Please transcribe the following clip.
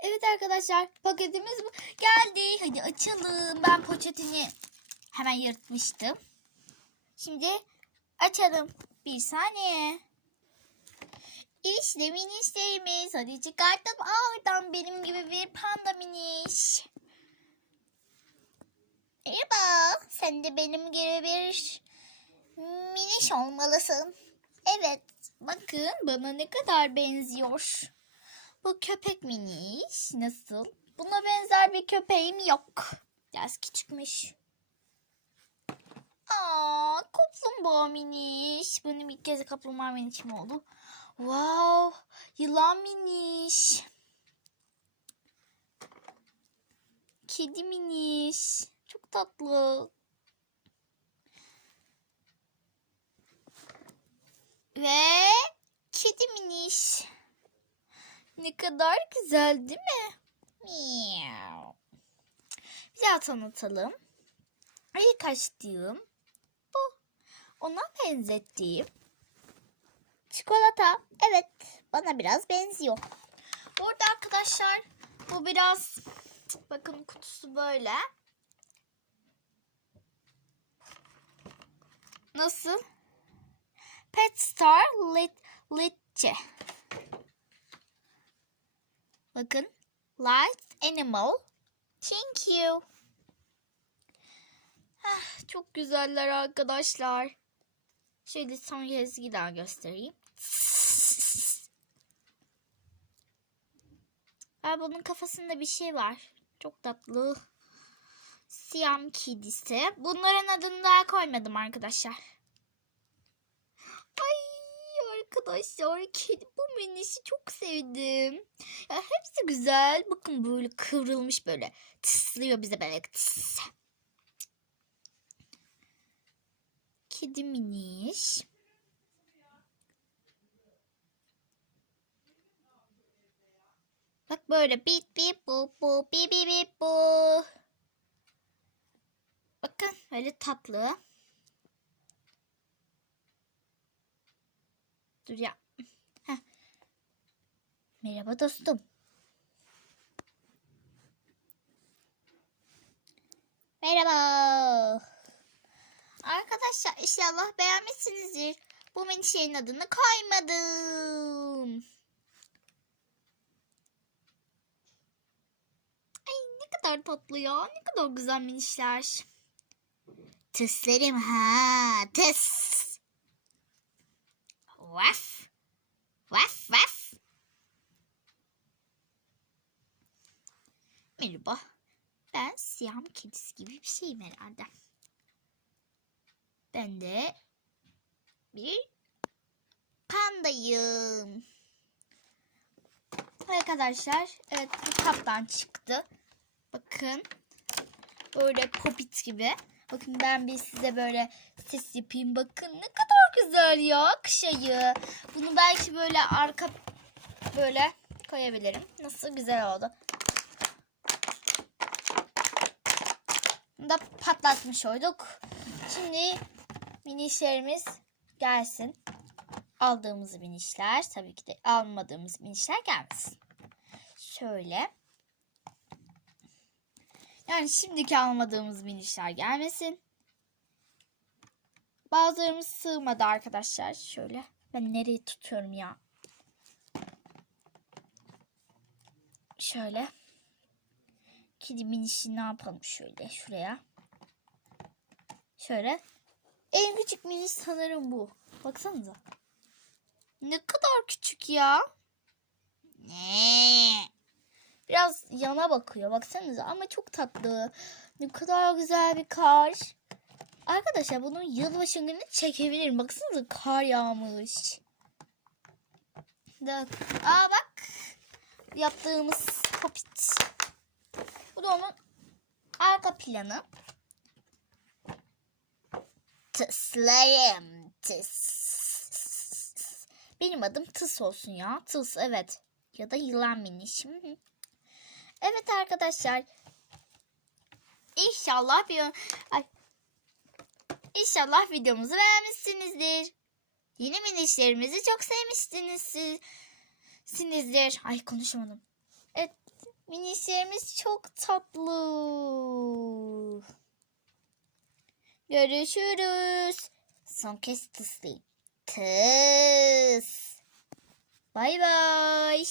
Evet arkadaşlar paketimiz geldi. Hadi açalım. Ben poşetini hemen yırtmıştım. Şimdi açalım. Bir saniye. İşte minişlerimiz. Hadi çıkarttım. Aa, oradan benim gibi bir panda miniş. Merhaba. Sen de benim gibi bir miniş olmalısın. Evet. Bakın bana ne kadar benziyor. Bu köpek miniş. Nasıl? Buna benzer bir köpeğim yok. Biraz küçükmüş. Aa, kaplumbağa miniş. Benim ilk kez kaplumbağa minişim oldu. Wow, yılan miniş. Kedi miniş. Çok tatlı. Ve kedi miniş. Ne kadar güzel değil mi? Miau. Biraz tanıtalım. İlk açtığım bu. Ona benzettiğim çikolata. Evet bana biraz benziyor. Burada arkadaşlar bu biraz bakın kutusu böyle. Nasıl? Pet Star Lit Litçe. Bakın. Light Animal. Thank you. Ah, çok güzeller arkadaşlar. Şöyle son kez bir daha göstereyim. Aa, bunun kafasında bir şey var. Çok tatlı. Siyam kedisi. Bunların adını daha koymadım arkadaşlar. Ay arkadaşlar kedi bu menişi çok sevdim. Ya hepsi güzel. Bakın böyle kıvrılmış böyle. Tıslıyor bize böyle. Tıs. Kedi miniş. Bak böyle bip bip bu bu bip bip bu. Bakın öyle tatlı. Dur ya. Heh. Merhaba dostum. Merhaba. Arkadaşlar inşallah beğenmişsinizdir. Bu menişenin adını koymadım. Ay ne kadar tatlı ya. Ne kadar güzel minişler. Tıslarım ha. Tıs. Vaf. Vaf vaf. Merhaba. Ben siyam kedisi gibi bir şeyim herhalde. Ben de bir pandayım. Arkadaşlar evet bu kaptan çıktı. Bakın. Böyle popit gibi. Bakın ben bir size böyle ses yapayım. Bakın ne kadar güzel ya kış ayı. Bunu belki böyle arka böyle koyabilirim. Nasıl güzel oldu. Bunu da patlatmış olduk. Şimdi minişlerimiz gelsin. Aldığımız minişler tabii ki de almadığımız minişler gelmesin. Şöyle. Yani şimdiki almadığımız minişler gelmesin. Bazılarımız sığmadı arkadaşlar. Şöyle. Ben nereyi tutuyorum ya? Şöyle. Kedi minişi ne yapalım şöyle şuraya. Şöyle. En küçük miniş sanırım bu. Baksanıza. Ne kadar küçük ya. Ne? Biraz yana bakıyor baksanıza ama çok tatlı. Ne kadar güzel bir kar. Arkadaşlar bunun yılbaşı günü çekebilirim. Baksanıza kar yağmış. Bak. Aa bak. Yaptığımız popit. Bu da onun arka planı. Tıslarım. Tıs. Benim adım Tıs olsun ya. Tıs evet. Ya da yılan minişim. Evet arkadaşlar. İnşallah bir ay, İnşallah videomuzu beğenmişsinizdir. Yeni minişlerimizi çok sevmişsiniz siz. Sinizdir. Ay konuşamadım. Evet minişlerimiz çok tatlı. Görüşürüz. Son kez tıslayayım. Tıs. Bay bay.